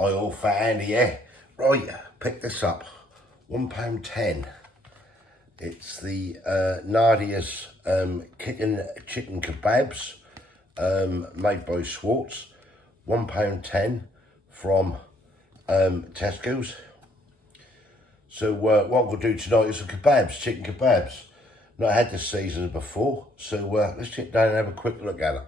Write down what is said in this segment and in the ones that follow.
oil for Andy here. Right, pick this up, £1.10. It's the Nadia's chicken kebabs, made by Schwartz, £1.10 from Tesco's. So what we'll do tonight is some kebabs, chicken kebabs. Not had this season before, so let's sit down and have a quick look at it.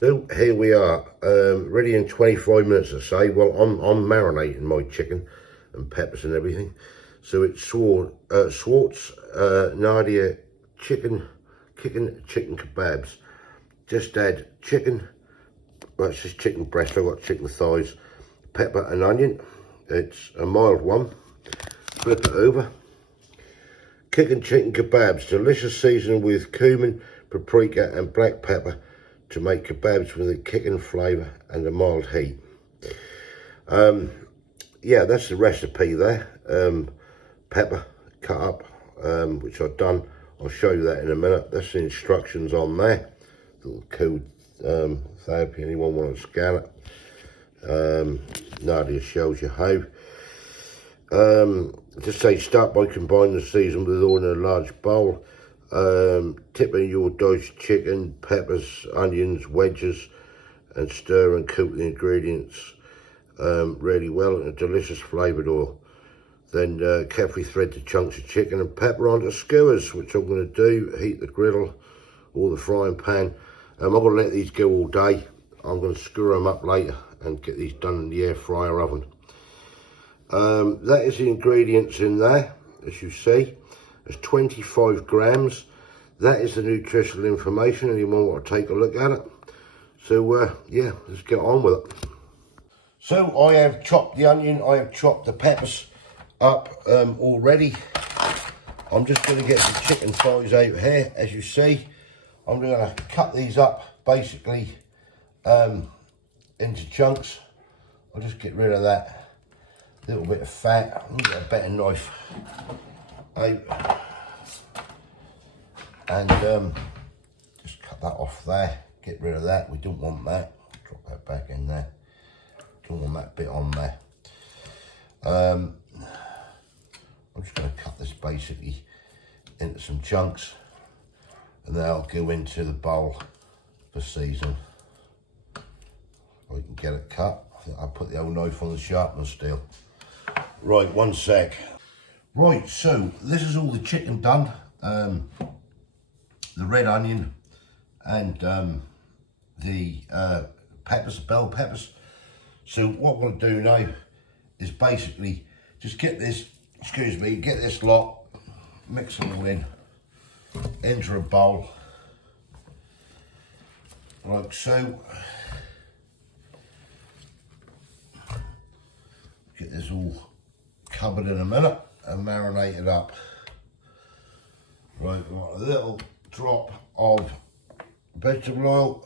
So here we are, ready in 25 minutes I say. Well, I'm marinating my chicken and peppers and everything. So it's Schwartz Nadia chicken kebabs. Just add chicken, well it's just chicken breast, I've got chicken thighs, pepper and onion. It's a mild one. Flip it over. Chicken kebabs, delicious seasoning with cumin, paprika and black pepper to make kebabs with a chicken flavour and a mild heat. Yeah, that's the recipe there. Pepper cut up, which I've done. I'll show you that in a minute. That's the instructions on there. Little code therapy, anyone want to scan it. Nadia shows you how. Just say start by combining the season with all in a large bowl. Tip in your diced chicken, peppers, onions, wedges, and stir and cook the ingredients really well in a delicious flavoured oil. Then carefully thread the chunks of chicken and pepper onto skewers, which I'm going to do. Heat the griddle or the frying pan. I'm going to let these go all day. I'm going to screw them up later and get these done in the air fryer oven. That is the ingredients in there, as you see. It's 25 grams. That is the nutritional information. Anyone want to take a look at it? So yeah, let's get on with it. So I have chopped the onion, I have chopped the peppers up already. I'm just going to get the chicken thighs out here, as you see. I'm going to cut these up basically into chunks. I'll just get rid of that little bit of fat. I'll get a better knife out and just cut that off there. Get rid of that. We don't want that. Drop that back in there. Don't want that bit on there. I'm just going to cut this basically into some chunks, and then I'll go into the bowl for seasoning. I can get it cut. I think I'll put the old knife on the sharpener steel. Right, one sec. Right, so this is all the chicken done. The red onion and the peppers, bell peppers. So what we'll do now is basically just get this, get this lot, mix them all in, into a bowl, like so. Get this all covered in a minute and marinate it up. Right, we've got a little drop of vegetable oil.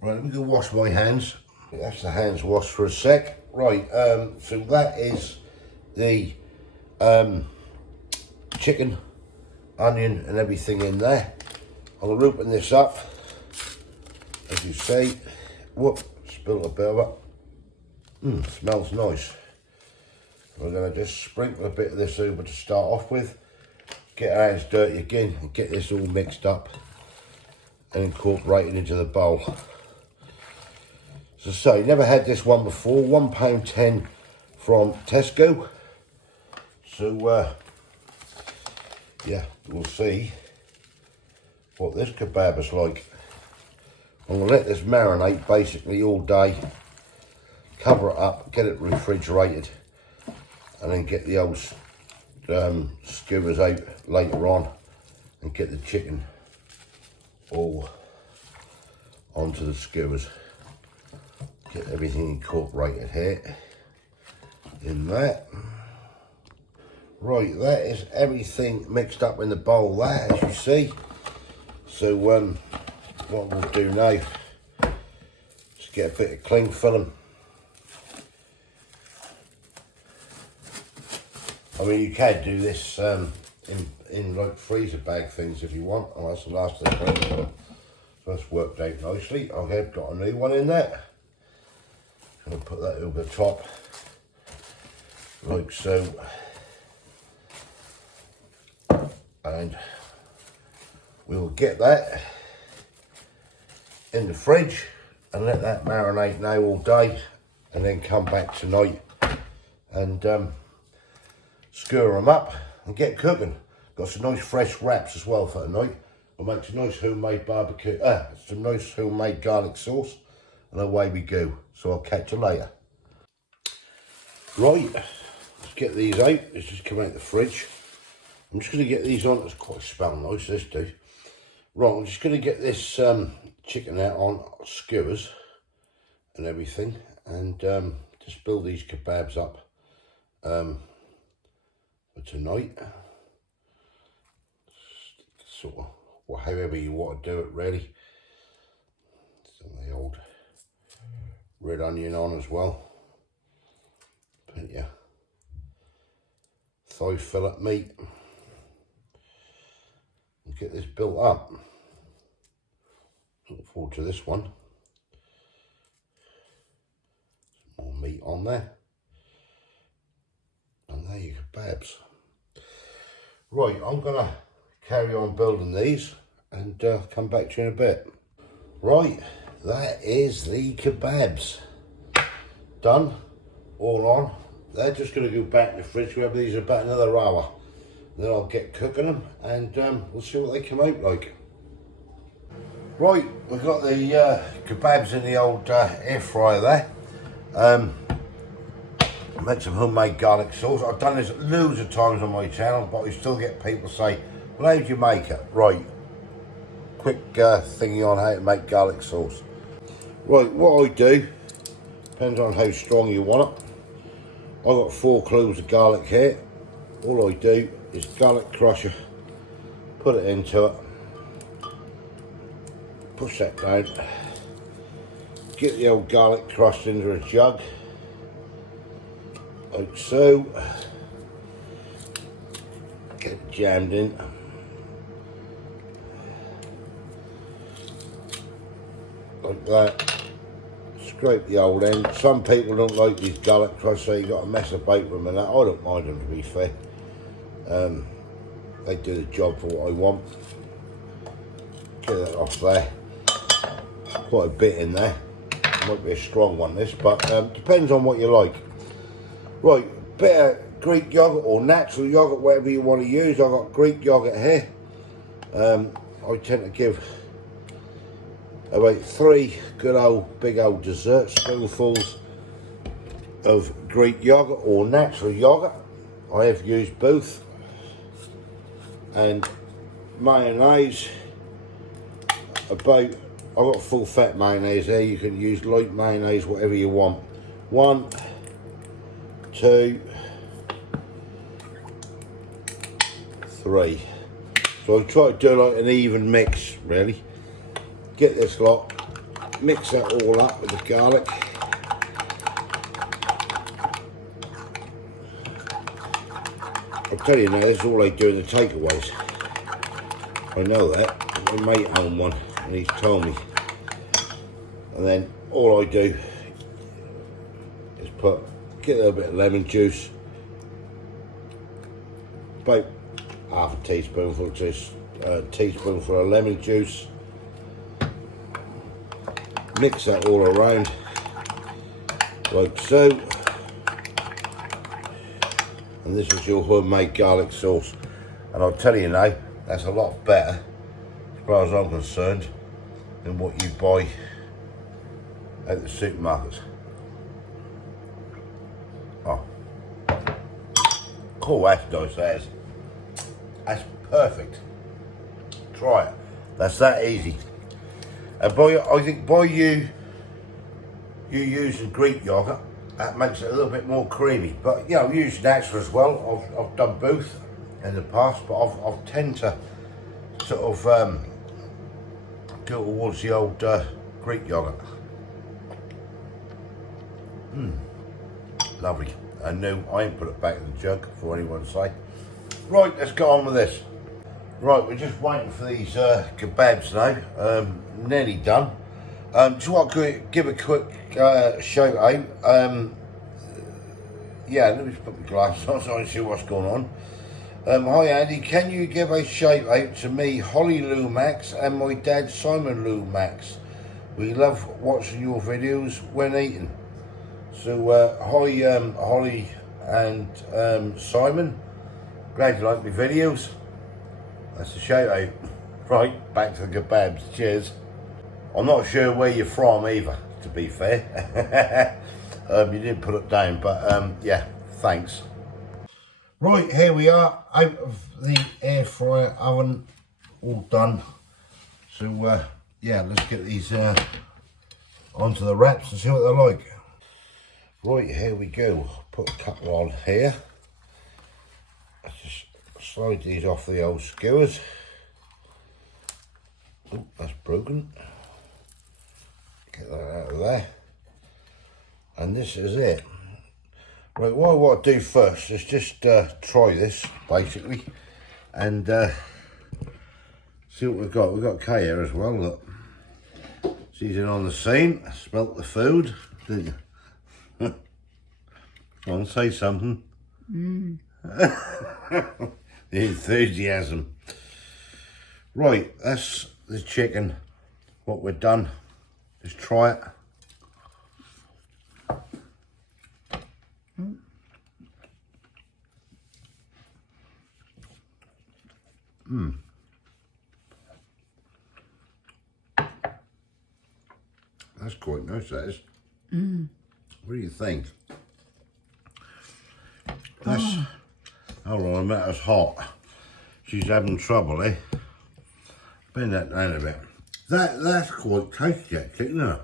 Right, let me go wash my hands. That's the hands washed for a sec. Right, so that is the chicken, onion and everything in there. I'm going to open this up, as you see. Whoop, spilled a bit of it. Smells nice. We're going to just sprinkle a bit of this over to start off with. Get our hands dirty again and get this all mixed up and incorporated into the bowl. So never had this one before. £1.10 from Tesco. So yeah, we'll see what this kebab is like. I'm going to let this marinate basically all day. Cover it up, get it refrigerated, and then get the old skewers out later on and get the chicken all onto the skewers. Get everything incorporated here in that. Right, that is everything mixed up in the bowl there, as you see. So what we'll do now is get a bit of cling film. I mean, you can do this in like freezer bag things if you want. Oh, that's the last of the cling film. So that's worked out nicely. I've got a new one in there. I'll put that over the top, like so. And we'll get that in the fridge and let that marinate now all day, and then come back tonight and skewer them up and get cooking. Got some nice fresh wraps as well for tonight. I'll make some nice homemade barbecue, some nice homemade garlic sauce, and away we go. So I'll catch you later. Right, let's get these out. Let's just come out the fridge. I'm just going to get these on. It's quite smell nice, this do. Right, I'm just going to get this chicken out on skewers and everything, and just build these kebabs up for tonight. Sort of, well, however you want to do it, really. Some of the old red onion on as well. Plenty of thigh fillet meat. And get this built up. Look forward to this one. Some more meat on there. And there you go, kebabs. Right, I'm gonna carry on building these and come back to you in a bit. Right, that is the kebabs done, all on. They're just going to go back in the fridge wherever these are about another hour. Then I'll get cooking them and we'll see what they come out like. Right, we've got the kebabs in the old air fryer there. Make some homemade garlic sauce. I've done this loads of times on my channel, but I still get people say, well, how do you make it? Right, quick thingy on how to make garlic sauce. Right, what I do, depends on how strong you want it. I've got 4 cloves of garlic here. All I do is garlic crusher, put it into it, push that down, get the old garlic crushed into a jug, like so, get it jammed in. Like that. Scrape the old end. Some people don't like these garlic crusts, so you got to mess about with them and that. I don't mind them, to be fair. They do the job for what I want. Get that off there. Quite a bit in there. Might be a strong one, this, but depends on what you like. Right, bit of Greek yogurt or natural yogurt, whatever you want to use. I've got Greek yogurt here. I tend to give about 3 good old big old dessert spoonfuls of Greek yogurt or natural yogurt. I have used both. And mayonnaise, I've got full fat mayonnaise there. You can use light mayonnaise, whatever you want. 1, 2, 3. So I try to do like an even mix, really. Get this lot, mix that all up with the garlic. I'll tell you now, this is all they do in the takeaways. I know that. My mate owned one and he's told me. And then all I do is get a little bit of lemon juice, about half a teaspoonful to a teaspoonful of lemon juice. Mix that all around, like so. And this is your homemade garlic sauce. And I'll tell you now, that's a lot better, as far as I'm concerned, than what you buy at the supermarkets. Oh, cool, that's nice, that is. That's perfect. Try it. That's that easy. And I think by you using Greek yogurt, that makes it a little bit more creamy. But you know, use natural as well. I've done both in the past, but I've tend to sort of go towards the old Greek yogurt. Lovely. And no, I ain't put it back in the jug for anyone to say. Right, let's get on with this. Right, we're just waiting for these kebabs now. Nearly done. Just want to give a quick shout out. Yeah, let me just put my glasses on so I can see what's going on. Hi Andy, can you give a shout out to me, Holly Lou Max, and my dad Simon Lou Max? We love watching your videos when eating. So hi Holly and Simon, glad you like my videos. That's a shout out. Right, back to the kebabs. Cheers. I'm not sure where you're from either, to be fair. You didn't put it down, but yeah, thanks. Right, here we are, out of the air fryer oven, all done. So yeah, let's get these onto the wraps and see what they're like. Right, here we go. Put a couple on here. Let's just slide these off the old skewers. Oh, that's broken. Get that out of there. And this is it. Right, what I want to do first is just try this, basically, and see what we've got. We've got Kay here as well, look. She's in on the scene. Smelt the food, didn't you? Come on, say something. The enthusiasm. Right, that's the chicken. What we've done. Just try it. That's quite nice, that is. What do you think? That's, hold on, that's hot. She's having trouble, eh? Bend that down a bit. That's quite tasty, actually, isn't it?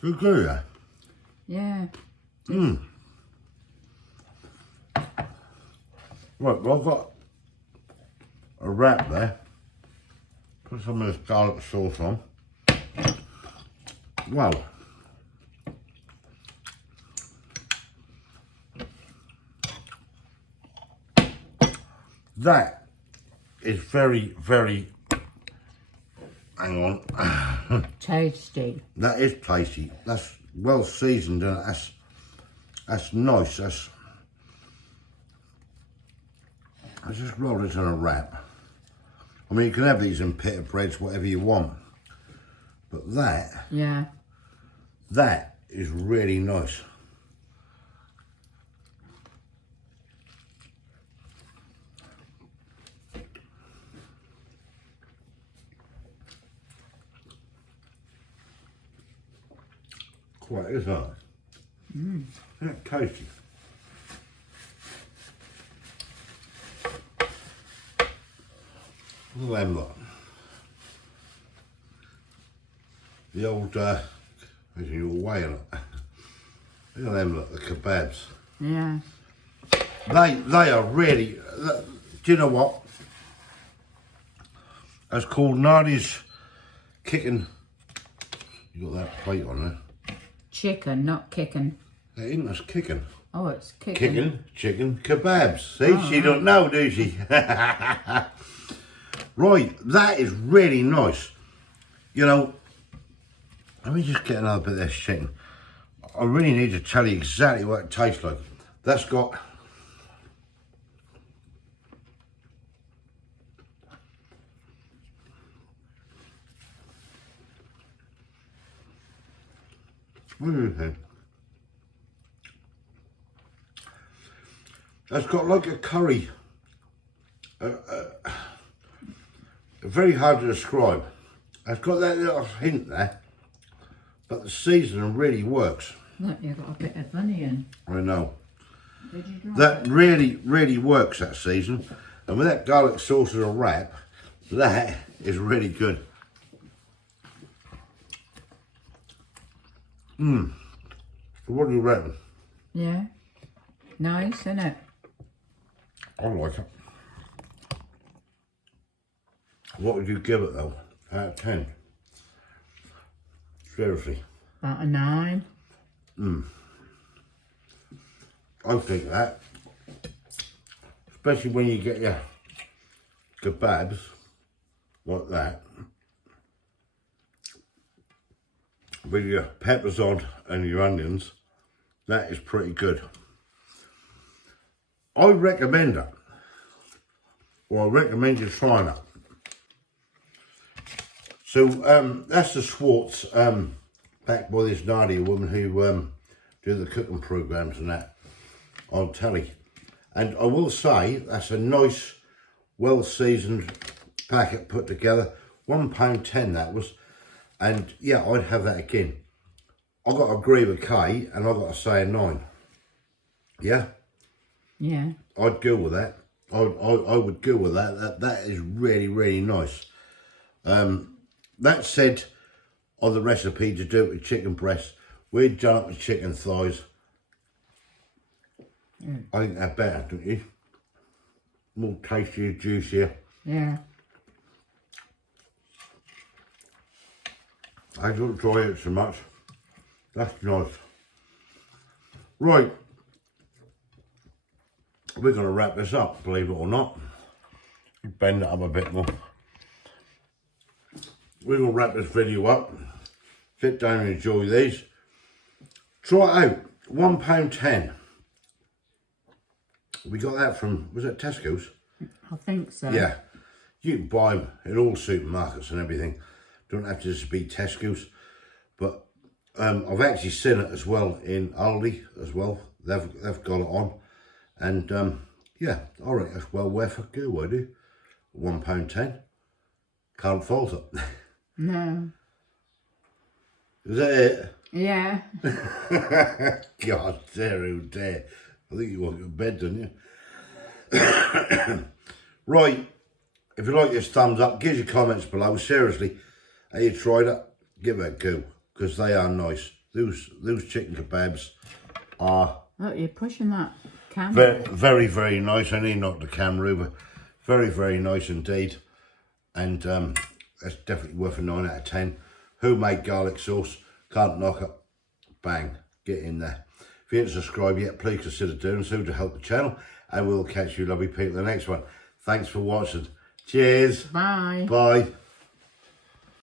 Good, good, yeah. Right, well, I've got a wrap there. Put some of this garlic sauce on. Wow. That is very, very, hang on. Tasty. That is tasty. That's well seasoned and that's nice. I just roll this on a wrap. I mean, you can have these in pita breads, whatever you want. But that, yeah, that is really nice. Quite, isn't it? Isn't it tasty? Look at them, look. The old, as you weigh on it. Look at them, look, the kebabs. yeah. They are really, do you know what? It's called Nadi's Kicking. You got that plate on there. Chicken, not kicking. That isn't, that's kicking. Oh, it's kicking. Kicking chicken kebabs. See, she don't know, do she? Right, that is really nice. You know, let me just get another bit of this chicken. I really need to tell you exactly what it tastes like. That's got... What do you think? That's got like a curry. Very hard to describe. It's got that little hint there, but the seasoning really works. Look, you've got a bit of onion. I know. Did you drop That it? really, really works, that season. And with that garlic sauce as a wrap, that is really good. So what do you reckon? Yeah. Nice, isn't it? I like it. What would you give it though? Out of 10? Seriously. About a 9. I think that. Especially when you get your kebabs like that. with your peppers on and your onions, that is pretty good. I recommend it. Well, I recommend you trying it. So that's the Swartz, backed by this Nadia woman who do the cooking programs and that on telly. And I will say that's a nice, well seasoned packet put together. £1.10 that was. And yeah, I'd have that again. I've got to agree with Kay, and I've got to say a 9. Yeah? Yeah. I'd go with that. I would go with that. That is really, really nice. That said, on the recipe to do it with chicken breast, we'd done it with chicken thighs. I think that's better, don't you? More tastier, juicier. Yeah. I don't dry it so much. That's nice. Right. We're going to wrap this up, believe it or not. Bend it up a bit more. We're going to wrap this video up. Sit down and enjoy these. Try it out. £1.10. We got that from, was it Tesco's? I think so. Yeah. You can buy them in all supermarkets and everything. Don't have to just be Tesco's. But I've actually seen it as well in Aldi as well. They've got it on. And yeah, I reckon that's well worth a go, I do. £1.10. Can't fault it. No. Is that it? Yeah. God, dear, oh dear. I think you want to go to bed, don't you? Right. If you like this, thumbs up. Give your comments below. Seriously, have you tried it? Give it a go, because they are nice. Those chicken kebabs are Look, you're pushing that camera. very, very, very nice. I need knock the camera over. Very, very nice indeed. And that's definitely worth a 9 out of 10. Homemade garlic sauce. Can't knock it. Bang. Get in there. If you haven't subscribed yet, please consider doing so to help the channel. And we'll catch you lovely people in the next one. Thanks for watching. Cheers. Bye. Bye.